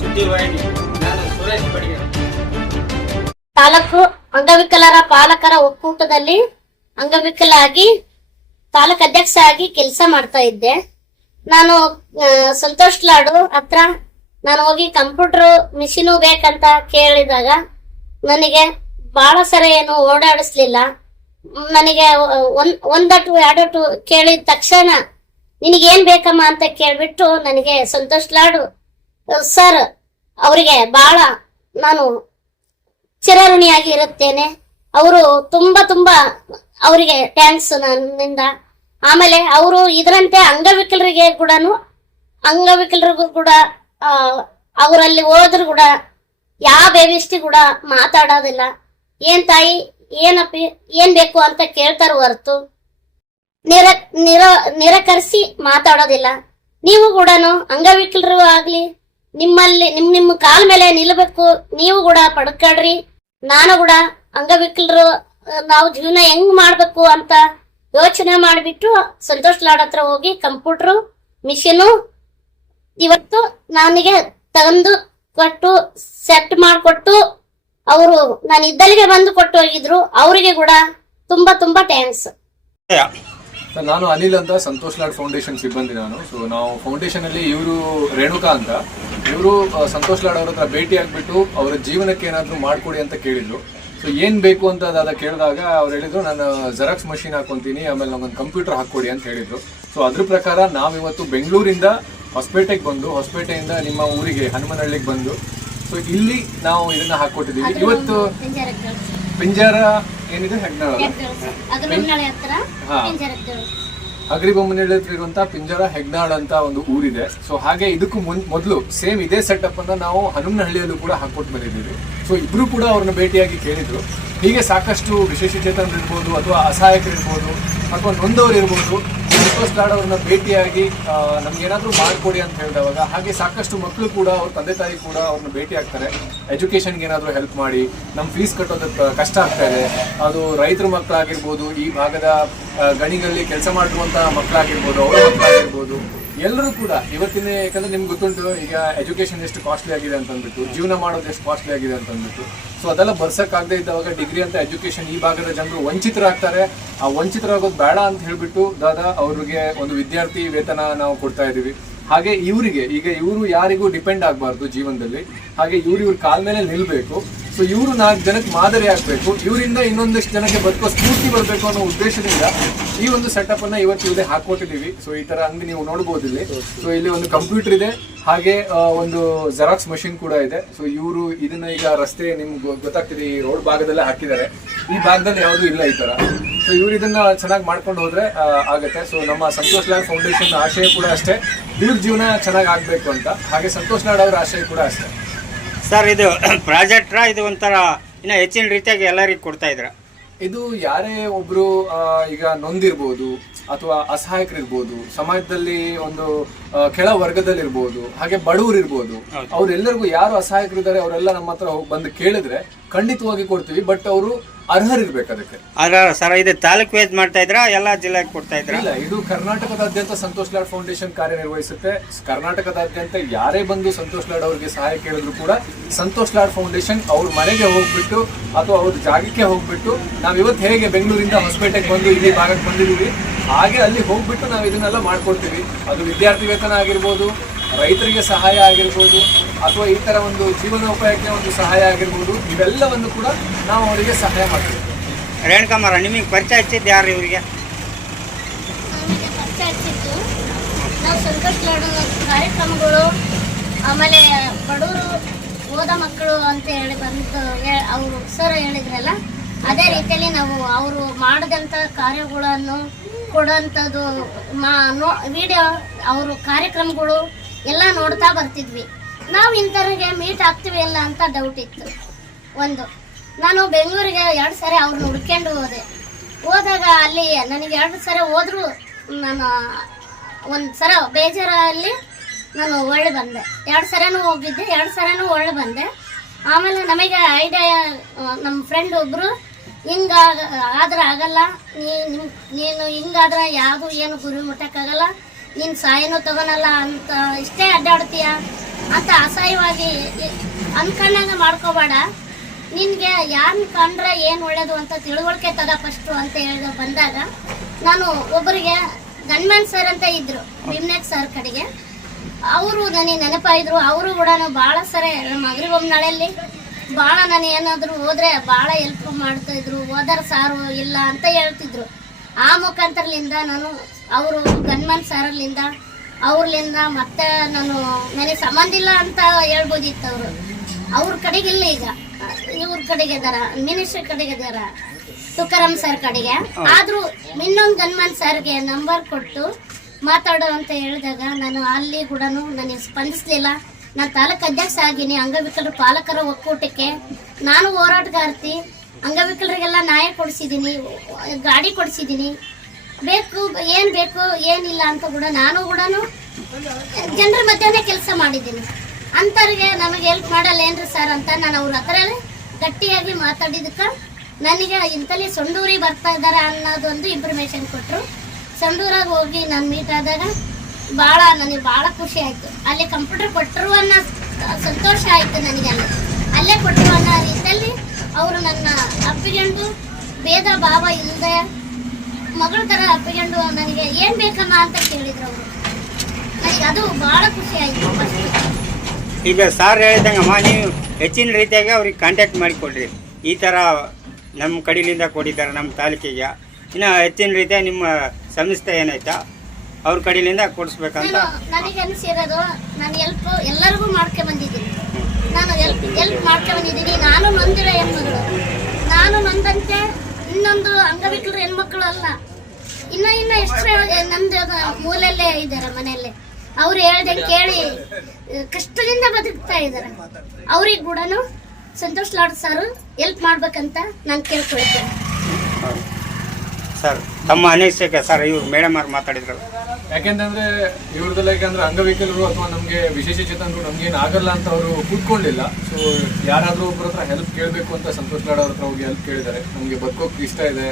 ಸುದ್ದಿವಾಹಿನಿ. ನಾನು ಸುರೇಶ್ ಬಡಿಗೇರ್. ತಾಲೂಕು ಅಂಗವಿಕಲರ ಪಾಲಕರ ಒಕ್ಕೂಟದಲ್ಲಿ ಅಂಗವಿಕಲಾಗಿ ತಾಲೂಕು ಅಧ್ಯಕ್ಷ ಆಗಿ ಕೆಲಸ ಮಾಡ್ತಾ ಇದ್ದೆ. ನಾನು ಸಂತೋಷ್ ಲಾಡು ಹತ್ರ ನಾನು ಹೋಗಿ ಕಂಪ್ಯೂಟರ್ ಮಿಷಿನು ಬೇಕಂತ ಕೇಳಿದಾಗ ನನಗೆ ಬಹಳ ಸರಿ ಏನು ಓಡಾಡಿಸ್ಲಿಲ್ಲ. ನನಗೆ ಒಂದಟು ಎರಡಟು ಕೇಳಿದ ತಕ್ಷಣ ನಿನಗೇನ್ ಬೇಕಮ್ಮ ಅಂತ ಕೇಳ್ಬಿಟ್ಟು ನನಗೆ ಸಂತೋಷ್ ಲಾಡು ಸರ್ ಅವರಿಗೆ ಬಹಳ ನಾನು ಚಿರಋಣಿಯಾಗಿ ಇರುತ್ತೇನೆ. ಅವರು ತುಂಬಾ ಅವರಿಗೆ ಥ್ಯಾಂಕ್ಸ್ ನನ್ನಿಂದ. ಆಮೇಲೆ ಅವರು ಇದರಂತೆ ಅಂಗವಿಕಲರಿಗೂ ಕೂಡ ಅವರಲ್ಲಿ ಹೋದ್ರು ಕೂಡ ಯಾವ ಬೇಬಿಷ್ಟಿ ಕೂಡ ಮಾತಾಡೋದಿಲ್ಲ. ಏನ್ ತಾಯಿ ಏನಪ್ಪಿ ಏನ್ ಬೇಕು ಅಂತ ಕೇಳ್ತಾರ ಹೊರತು ನಿರಾಕರಿಸಿ ಮಾತಾಡೋದಿಲ್ಲ. ನೀವು ಕೂಡ ಅಂಗವಿಕಲರು ಆಗ್ಲಿ ನಿಮ್ಮಲ್ಲಿ ನಿಮ್ಮ ಕಾಲ್ ಮೇಲೆ ನಿಲ್ಬೇಕು. ನೀವು ಕೂಡ ಪಡ್ಕೊಳ್ರಿ. ನಾನು ಕೂಡ ಅಂಗವಿಕಲರು ನಾವು ಜೀವನ ಹೆಂಗ್ ಮಾಡ್ಬೇಕು ಅಂತ ಯೋಚನೆ ಮಾಡಿಬಿಟ್ಟು ಸಂತೋಷ್ ಲಾಡ್ ಹತ್ರ ಹೋಗಿ ಕಂಪ್ಯೂಟರ್ ಮಿಷಿನು ಇವತ್ತು ನನಗೆ ತಂದು ಕೊಟ್ಟು ಸೆಟ್ ಮಾಡಿಕೊಟ್ಟು ಅವರು ನಾನು ಇದ್ದಲ್ಲಿಗೆ ಬಂದು ಕೊಟ್ಟು ಹೋಗಿದ್ರು. ಅವರಿಗೆ ಕೂಡ ತುಂಬಾ ಥ್ಯಾಂಕ್ಸ್. ನಾನು ಅನಿಲ್ ಅಂತ ಸಂತೋಷ್ ಲಾಡ್ ಫೌಂಡೇಶನ್ ಸಿಬ್ಬಂದಿ ನಾನು. ಸೊ ನಾವು ಫೌಂಡೇಶನ್ ಅಲ್ಲಿ ಇವರು ರೇಣುಕಾ ಅಂತ ಇವರು ಸಂತೋಷ್ ಲಾಡ್ ಅವ್ರ ಹತ್ರ ಭೇಟಿ ಆಗ್ಬಿಟ್ಟು ಅವರ ಜೀವನಕ್ಕೆ ಏನಾದ್ರು ಮಾಡ್ಕೊಡಿ ಅಂತ ಕೇಳಿದ್ರು. ಸೊ ಏನ್ ಬೇಕು ಅಂತ ಕೇಳಿದಾಗ ಅವ್ರು ಹೇಳಿದ್ರು ನಾನು ಜೆರಾಕ್ಸ್ ಮಷೀನ್ ಹಾಕೊಂತೀನಿ, ಆಮೇಲೆ ನಮ್ಗೊಂದು ಕಂಪ್ಯೂಟರ್ ಹಾಕೊಡಿ ಅಂತ ಹೇಳಿದ್ರು. ಸೊ ಅದ್ರ ಪ್ರಕಾರ ನಾವಿವತ್ತು ಬೆಂಗಳೂರಿಂದ ಹೊಸಪೇಟೆಗೆ ಬಂದು ಹೊಸಪೇಟೆಯಿಂದ ನಿಮ್ಮ ಊರಿಗೆ ಹನುಮನಹಳ್ಳಿಗೆ ಬಂದು ಸೊ ಇಲ್ಲಿ ನಾವು ಇದನ್ನ ಹಾಕೊಟ್ಟಿದ್ದೀವಿ. ಇವತ್ತು ಪಿಂಜಾರ ಏನಿದೆ ಅಗ್ರಿಬೊಮ್ಮನಹಳ್ಳಿ ಹತ್ರ ಇರುವಂತಹ ಪಿಂಜಾರ ಹೆಗ್ನಾಳ್ ಅಂತ ಒಂದು ಊರಿದೆ. ಸೊ ಹಾಗೆ ಇದಕ್ಕೂ ಮೊದಲು ಸೇಮ್ ಇದೇ ಸೆಟಪ್ ಅನ್ನ ನಾವು ಹನುಮನಹಳ್ಳಿಯಲ್ಲೂ ಕೂಡ ಹಾಕೊಟ್ಟು ಬಂದಿದ್ದೀವಿ. ಸೊ ಇಬ್ರು ಕೂಡ ಅವ್ರನ್ನ ಭೇಟಿಯಾಗಿ ಕೇಳಿದ್ರು. ಹೀಗೆ ಸಾಕಷ್ಟು ವಿಶೇಷಚೇತನರು ಇರ್ಬೋದು ಅಥವಾ ಅಸಹಾಯಕರು ಇರ್ಬೋದು ಅಥವಾ ನೊಂದವರು ಇರ್ಬೋದು ಸಂತೋಷ್ ಲಾಡ್ ಅವ್ರನ್ನ ಭೇಟಿಯಾಗಿ ನಮ್ಗೆ ಏನಾದ್ರು ಮಾಡ್ಕೊಡಿ ಅಂತ ಹೇಳಿದವಾಗ ಹಾಗೆ ಸಾಕಷ್ಟು ಮಕ್ಕಳು ಕೂಡ ಅವ್ರ ತಂದೆ ತಾಯಿ ಕೂಡ ಅವ್ರನ್ನ ಭೇಟಿ ಆಗ್ತಾರೆ. ಎಜುಕೇಶನ್ಗೆ ಏನಾದ್ರು ಹೆಲ್ಪ್ ಮಾಡಿ, ನಮ್ಮ ಫೀಸ್ ಕಟ್ಟೋದಕ್ಕೆ ಕಷ್ಟ ಆಗ್ತಾ ಇದೆ. ಅದು ರೈತರ ಮಕ್ಕಳಾಗಿರ್ಬೋದು, ಈ ಭಾಗದ ಗಣಿಗಳಲ್ಲಿ ಕೆಲಸ ಮಾಡಿರುವಂತ ಮಕ್ಕಳಾಗಿರ್ಬೋದು, ಅವ್ರ ಮಕ್ಕಳಾಗಿರ್ಬೋದು, ಎಲ್ಲರೂ ಕೂಡ ಇವತ್ತಿನ ಯಾಕಂದ್ರೆ ನಿಮ್ಗೆ ಗೊತ್ತುಂಟು ಈಗ ಎಜುಕೇಶನ್ ಎಷ್ಟು ಕಾಸ್ಟ್ಲಿ ಆಗಿದೆ ಅಂತ ಅಂದ್ಬಿಟ್ಟು, ಜೀವನ ಮಾಡೋದು ಎಷ್ಟು ಕಾಸ್ಟ್ಲಿ ಆಗಿದೆ ಅಂತ ಅಂದ್ಬಿಟ್ಟು. ಸೊ ಅದೆಲ್ಲ ಬರ್ಸಕ್ಕಾಗದೇ ಇದ್ದವಾಗ ಡಿಗ್ರಿ ಅಂತ ಎಜುಕೇಶನ್ ಈ ಭಾಗದ ಜನರು ವಂಚಿತರಾಗ್ತಾರೆ. ಆ ವಂಚಿತರಾಗೋದು ಬೇಡ ಅಂತ ಹೇಳ್ಬಿಟ್ಟು ಅವ್ರಿಗೆ ಒಂದು ವಿದ್ಯಾರ್ಥಿ ವೇತನ ನಾವು ಕೊಡ್ತಾ ಇದೀವಿ. ಹಾಗೆ ಇವರಿಗೆ ಈಗ ಇವರು ಯಾರಿಗೂ ಡಿಪೆಂಡ್ ಆಗಬಾರ್ದು ಜೀವನದಲ್ಲಿ. ಹಾಗೆ ಇವ್ರ ಕಾಲ್ ಮೇಲೆ ನಿಲ್ಬೇಕು. ಸೊ ಇವರು 4 ಜನಕ್ಕೆ ಮಾದರಿ ಆಗ್ಬೇಕು. ಇವರಿಂದ ಇನ್ನೊಂದಷ್ಟು ಜನಕ್ಕೆ ಬದುಕೋ ಸ್ಫೂರ್ತಿ ಬರಬೇಕು ಅನ್ನೋ ಉದ್ದೇಶದಿಂದ ಈ ಒಂದು ಸೆಟಪ್ ಅನ್ನ ಇವತ್ತು ಇಲ್ಲೇ ಹಾಕೊಟ್ಟಿದ್ದೀವಿ. ಸೊ ಈ ತರ ಅಂಗಡಿ ನೀವು ನೋಡಬಹುದು ಇಲ್ಲಿ. ಸೊ ಇಲ್ಲಿ ಒಂದು ಕಂಪ್ಯೂಟರ್ ಇದೆ, ಹಾಗೆ ಒಂದು ಜೆರಾಕ್ಸ್ ಮಷಿನ್ ಕೂಡ ಇದೆ. ಸೊ ಇವರು ಇದನ್ನ ಈಗ ರಸ್ತೆ ನಿಮ್ಗೆ ಗೊತ್ತಾಗ್ತಿದೆ, ಈ ರೋಡ್ ಭಾಗದಲ್ಲೇ ಹಾಕಿದ್ದಾರೆ. ಈ ಭಾಗದಲ್ಲಿ ಯಾವುದು ಇಲ್ಲ ಈ ತರ. ಸೊ ಇವ್ರು ಇದನ್ನ ಚೆನ್ನಾಗಿ ಮಾಡ್ಕೊಂಡು ಹೋದ್ರೆ ಆಗತ್ತೆ. ಸೊ ನಮ್ಮ ಸಂತೋಷ್ ಲಾಡ್ ಫೌಂಡೇಶನ್ ಆಶಯ ಕೂಡ ಅಷ್ಟೇ, ಇವ್ರ ಜೀವನ ಚೆನ್ನಾಗಿ ಆಗ್ಬೇಕು ಅಂತ. ಹಾಗೆ ಸಂತೋಷ್ ಲಾಡ್ ಅವರ ಆಶಯ ಕೂಡ ಅಷ್ಟೇ. ಸರ್ ಇದು ಪ್ರಾಜೆಕ್ಟ್ರಾ ಇದು ಒಂಥರ ಇನ್ನ ಹೆಚ್ಚಿನ ರೀತಿಯಾಗಿ ಎಲ್ಲರಿಗೂ ಕೊಡ್ತಾ ಇದ್ರ? ಇದು ಯಾರೇ ಒಬ್ರು ಈಗ ನೊಂದಿರ್ಬೋದು ಅಥವಾ ಅಸಹಾಯಕರಿರ್ಬೋದು, ಸಮಾಜದಲ್ಲಿ ಒಂದು ಕೆಳ ವರ್ಗದಲ್ಲಿರ್ಬೋದು, ಹಾಗೆ ಬಡವರು ಇರ್ಬೋದು, ಅವ್ರೆಲ್ಲರಿಗೂ ಯಾರು ಅಸಹಾಯಕರಿದ್ದಾರೆ ಅವರೆಲ್ಲ ನಮ್ಮ ಹತ್ರ ಬಂದು ಕೇಳಿದ್ರೆ ಖಂಡಿತವಾಗಿ ಕೊಡ್ತೀವಿ. ಬಟ್ ಅವರು ಅರ್ಹರಿರ್ಬೇಕು ಅದಕ್ಕೆ. ಸರ್ ಇದು ತಾಲೂಕು ವೇಜ್ ಮಾಡ್ತಾ ಇದ್ರ ಎಲ್ಲಾ ಜಿಲ್ಲೆಗೆ ಕೊಡ್ತಾ ಇದ್ರ? ಇಲ್ಲ, ಇದು ಕರ್ನಾಟಕದಾದ್ಯಂತ ಸಂತೋಷ್ ಲಾಡ್ ಫೌಂಡೇಶನ್ ಕಾರ್ಯನಿರ್ವಹಿಸುತ್ತೆ. ಕರ್ನಾಟಕದಾದ್ಯಂತ ಯಾರೇ ಬಂದು ಸಂತೋಷ್ ಲಾಡ್ ಅವ್ರಿಗೆ ಸಹಾಯ ಕೇಳಿದ್ರು ಕೂಡ ಸಂತೋಷ್ ಲಾಡ್ ಫೌಂಡೇಶನ್ ಅವ್ರ ಮನೆಗೆ ಹೋಗ್ಬಿಟ್ಟು ಅಥವಾ ಅವ್ರ ಜಾಗಕ್ಕೆ ಹೋಗ್ಬಿಟ್ಟು, ನಾವ್ ಇವತ್ತು ಹೇಗೆ ಬೆಂಗಳೂರಿಂದ ಹೊಸಪೇಟೆಗೆ ಬಂದು ಇಲ್ಲಿ ಭಾಗಕ್ಕೆ ಬಂದಿದೀವಿ ಹಾಗೆ ಅಲ್ಲಿ ಹೋಗ್ಬಿಟ್ಟು ನಾವು ಇದನ್ನೆಲ್ಲ ಮಾಡ್ಕೊಡ್ತೀವಿ. ಅದು ವಿದ್ಯಾರ್ಥಿ ವೇತನ ಆಗಿರ್ಬೋದು, ರೈತರಿಗೆ ಸಹಾಯ ಆಗಿರ್ಬೋದು, ಅಥವಾ ಈ ತರ ಒಂದು ಜೀವನೋಪಾಯಕ್ಕೆ ಒಂದು ಸಹಾಯ ಆಗಿರ್ಬೋದು, ಇವೆಲ್ಲವನ್ನು ಕೂಡ ನಾವು ಅವರಿಗೆ ಸಹಾಯ ಮಾಡ್ತೀವಿ. ರೇಣುಕಮ್ಮರ ನಿಮಗೆ ಪರಿಚಯ ಹಚ್ಚಿದ್ದು ಯಾರು ಇವರಿಗೆ? ಪರಿಚಯ ಹಚ್ಚಿದ್ದು ನಾವು ಸಂತೋಷ್ ಲಾಡ್ ಕಾರ್ಯಕ್ರಮಗಳು, ಆಮೇಲೆ ಬಡವರು ಓದ ಮಕ್ಕಳು ಅಂತ ಹೇಳಿ ಬಂದು ಅವರು ಸರ್ ಹೇಳಿದ್ರಲ್ಲ, ಅದೇ ರೀತಿಯಲ್ಲಿ ನಾವು ಅವರು ಮಾಡಿದಂಥ ಕಾರ್ಯಗಳನ್ನು ಕೊಡೋಂಥದ್ದು ವಿಡಿಯೋ ಅವರು ಕಾರ್ಯಕ್ರಮಗಳು ಎಲ್ಲ ನೋಡ್ತಾ ಬರ್ತಿದ್ವಿ. ನಾವು ಇಂಥವ್ರಿಗೆ ಮೀಟ್ ಆಗ್ತೀವಿ ಇಲ್ಲ ಅಂತ ಡೌಟ್ ಇತ್ತು. ನಾನು ಬೆಂಗಳೂರಿಗೆ 2 ಸರಿ ಅವ್ರನ್ನ ಹುಡ್ಕೊಂಡು ಹೋದಾಗ ಅಲ್ಲಿ ನನಗೆ 2 ಸರಿ ಹೋದ್ರು ನಾನು ಒಂದು ಸರ ಬೇಜಾರಲ್ಲಿ ನಾನು ಒಳ್ಳೆ ಬಂದೆ. 2 ಸರಿನೂ ಹೋಗಿದ್ದೆ, 2 ಸರಿನೂ ಒಳ್ಳೆ ಬಂದೆ. ಆಮೇಲೆ ನಮಗೆ ಐಡಿಯಾ ನಮ್ಮ ಫ್ರೆಂಡ್ ಒಬ್ಬರು ಆದ್ರೆ ಆಗಲ್ಲ, ನೀನು ಹಿಂಗಾದ್ರೆ ಯಾವುದು ಏನು ಗುರಿ ಮುಟ್ಟಕ್ಕಾಗಲ್ಲ, ನೀನು ಸಾಯನೂ ತಗೊಳಲ್ಲ ಅಂತ ಇಷ್ಟೇ ಅಡ್ಡಾಡ್ತೀಯ, ಅಂತ ಅಸಹ್ಯವಾಗಿ ಅನ್ಕೊಂಡಂಗೆ ಮಾಡ್ಕೋಬೇಡ, ನಿನಗೆ ಯಾರನ್ನ ಕಂಡ್ರೆ ಏನು ಒಳ್ಳೇದು ಅಂತ ತಿಳುವಳಿಕೆ ತಗ ಫಸ್ಟು ಅಂತ ಹೇಳಿ ಬಂದಾಗ ನಾನು ಒಬ್ಬರಿಗೆ ಗನ್ಮನ್ ಸರ್ ಅಂತ ಇದ್ರು ಭೀಮ್ನಾಥ್ ಸರ್ ಕಡೆಗೆ, ಅವರು ನನಗೆ ನೆನಪಾಯಿದ್ರು. ಅವರು ಕೂಡ ಭಾಳ ಸರಿ ನಮ್ಮ ಅಗ್ರಿಬೊಮ್ಮನಹಳ್ಳಿಯಲ್ಲಿ ಭಾಳ ನಾನು ಏನಾದರೂ ಹೋದರೆ ಭಾಳ ಹೆಲ್ಪ್ ಮಾಡ್ತಾಯಿದ್ರು. ಹೋದರ ಸಾರು ಇಲ್ಲ ಅಂತ ಹೇಳ್ತಿದ್ರು. ಆ ಮುಖಾಂತರಲಿಂದ ನಾನು ಅವರು ಗನ್ಮನ್ ಸಾರಲ್ಲಿಂದ ಅವ್ರಲಿಂದ ಮತ್ತೆ ನನಗೆ ಸಂಬಂಧ ಇಲ್ಲ ಅಂತ ಹೇಳ್ಬೋದಿತ್ತು. ಅವ್ರ ಕಡೆಗಿಲ್ಲ, ಈಗ ಇವ್ರ ಕಡೆಗೆ ಇದಾರ, ಮಿನಿಸ್ಟ್ರಿ ಕಡೆಗೆ ಇದಾರ, ತುಕಾರಾಮ್ ಸರ್ ಕಡೆಗೆ. ಆದರೂ ಇನ್ನೊಂದು ಗನ್ಮನ್ ಸರ್ಗೆ ನಂಬರ್ ಕೊಟ್ಟು ಮಾತಾಡೋ ಅಂತ ಹೇಳಿದಾಗ ನಾನು ಅಲ್ಲಿ ಕೂಡ ನನಗೆ ಸ್ಪಂದಿಸಲಿಲ್ಲ. ನಾನು ತಾಲೂಕು ಅಧ್ಯಕ್ಷ ಆಗಿನಿ, ಅಂಗವಿಕಲರ ಪಾಲಕರ ಒಕ್ಕೂಟಕ್ಕೆ ನಾನು ಹೋರಾಟಗಾರ್ತಿ. ಅಂಗವಿಕಲರಿಗೆಲ್ಲ ನ್ಯಾಯ ಕೊಡಿಸಿದ್ದೀನಿ, ಗಾಡಿ ಕೊಡಿಸಿದ್ದೀನಿ. ಏನು ಬೇಕು ಏನಿಲ್ಲ ಅಂತ ಕೂಡ ನಾನು ಕೂಡ ಜನರ ಮಧ್ಯೆ ಕೆಲಸ ಮಾಡಿದ್ದೀನಿ. ಅಂಥವ್ರಿಗೆ ನಮಗೆ ಹೆಲ್ಪ್ ಮಾಡಲ್ಲ ಏನ್ರಿ ಸರ್ ಅಂತ ನಾನು ಅವ್ರ ಹತ್ರ ಗಟ್ಟಿಯಾಗಿ ಮಾತಾಡಿದಕ್ಕೆ ನನಗೆ ಇಂಥಲ್ಲಿ ಸೊಂಡೂರಿಗೆ ಬರ್ತಾ ಇದ್ದಾರೆ ಅನ್ನೋದೊಂದು ಇನ್ಫಾರ್ಮೇಷನ್ ಕೊಟ್ಟರು. ಸೊಂಡೂರಾಗ ಹೋಗಿ ನಾನು ಮೀಟ್ ಆದಾಗ ನನಗೆ ಭಾಳ ಖುಷಿ ಆಯಿತು. ಅಲ್ಲಿ ಕಂಪ್ಯೂಟರ್ ಕೊಟ್ಟರು ಅನ್ನೋ ಸಂತೋಷ ಆಯಿತು ನನಗೆ. ಅಲ್ಲೇ ಕೊಟ್ಟರು ಅನ್ನೋ ರೀತಿಯಲ್ಲಿ ಅವರು ನನ್ನ ಅಪ್ಪಿಕೊಂಡು ಭೇದ ಭಾವ ಇಲ್ಲದೆ ಮಗಳ ಥರ ಅಪ್ಪಿಕೊಂಡು ನನಗೆ ಏನು ಬೇಕಮ್ಮ ಅಂತ ಕೇಳಿದ್ರು ಅವರು. ನನಗೆ ಅದು ಭಾಳ ಖುಷಿ ಆಯಿತು. ಈಗ ಸಾರ್ ಹೇಳಿದಂಗಮ್ಮ, ನೀವು ಹೆಚ್ಚಿನ ರೀತಿಯಾಗಿ ಅವ್ರಿಗೆ ಕಾಂಟ್ಯಾಕ್ಟ್ ಮಾಡಿಕೊಡ್ರಿ. ಈ ಥರ ನಮ್ಮ ಕಡೆಯಿಂದ ಕೊಟ್ಟಿದ್ದಾರೆ ನಮ್ಮ ತಾಲೂಕಿಗೆ, ಇನ್ನು ಹೆಚ್ಚಿನ ರೀತಿಯಾಗಿ ನಿಮ್ಮ ಸಂಸ್ಥೆ ಏನೈತಾ ಅವ್ರ ಕಡೆಯಿಂದ ಕೊಡಿಸ್ಬೇಕಂತ ನನಗೆ ಅನಿಸಿರೋದು. ನಾನು ಎಲ್ಲರಿಗೂ ಮಾಡ್ಕೊಂಡು ಬಂದಿದ್ದೀನಿ. ನಾನು ಹೆಲ್ಪ್ ಮಾಡ್ಕೊಂಡು ಬಂದಿದ್ದೀನಿ. ನಾನು ನೊಂದಿರೋ ಹೆಣ್ಮಗಳು, ನಾನು ನೊಂದಂತೆ ಇನ್ನೊಂದು ಅಂಗವಿಕಲರು ಹೆಣ್ಮಕ್ಳು ಅಲ್ಲ, ಇನ್ನ ಎಷ್ಟು ನಮ್ದು ಮೂಲೆಯಲ್ಲೇ ಇದ್ದಾರೆ ಮನೆಯಲ್ಲೇ. ಅವ್ರು ಹೇಳ್ದಂಗೆ ಕೇಳಿ ಕಷ್ಟದಿಂದ ಬದುಕ್ತಾ ಇದ್ದಾರೆ. ಅವ್ರಿಗೆ ಕೂಡ ಸಂತೋಷ್ ಲಾಡ್ ಸಾರು ಹೆಲ್ಪ್ ಮಾಡ್ಬೇಕಂತ ನಾನು ಕೇಳ್ಕೊಳ್ತೇನೆ. ಸರ್ ತಮ್ಮ ಅನಿಸಿಕೆ ಸರ್, ಇವ್ರು ಮೇಡಮ್ ಅವ್ರು ಮಾತಾಡಿದ್ರು. ಯಾಕೆಂತಂದ್ರೆ ಇವ್ರದೆಲ್ಲ ಯಾಕಂದ್ರೆ ಅಂಗವಿಕಲರು ಅಥವಾ ನಮಗೆ ವಿಶೇಷ ಚೇತನರು ನಮ್ಗೇನು ಆಗಲ್ಲ ಅಂತ ಅವರು ಕೂತ್ಕೊಂಡಿಲ್ಲ. ಸೊ ಯಾರಾದರೂ ಒಬ್ಬರ ಹತ್ರ ಹೆಲ್ಪ್ ಕೇಳಬೇಕು ಅಂತ ಸಂತೋಷ್ ಲಾಡ್ ಅವ್ರ ಹತ್ರ ಹೋಗಿ ಹೆಲ್ಪ್ ಕೇಳಿದ್ದಾರೆ. ನಮಗೆ ಬದುಕೋಕೆ ಇಷ್ಟ ಇದೆ,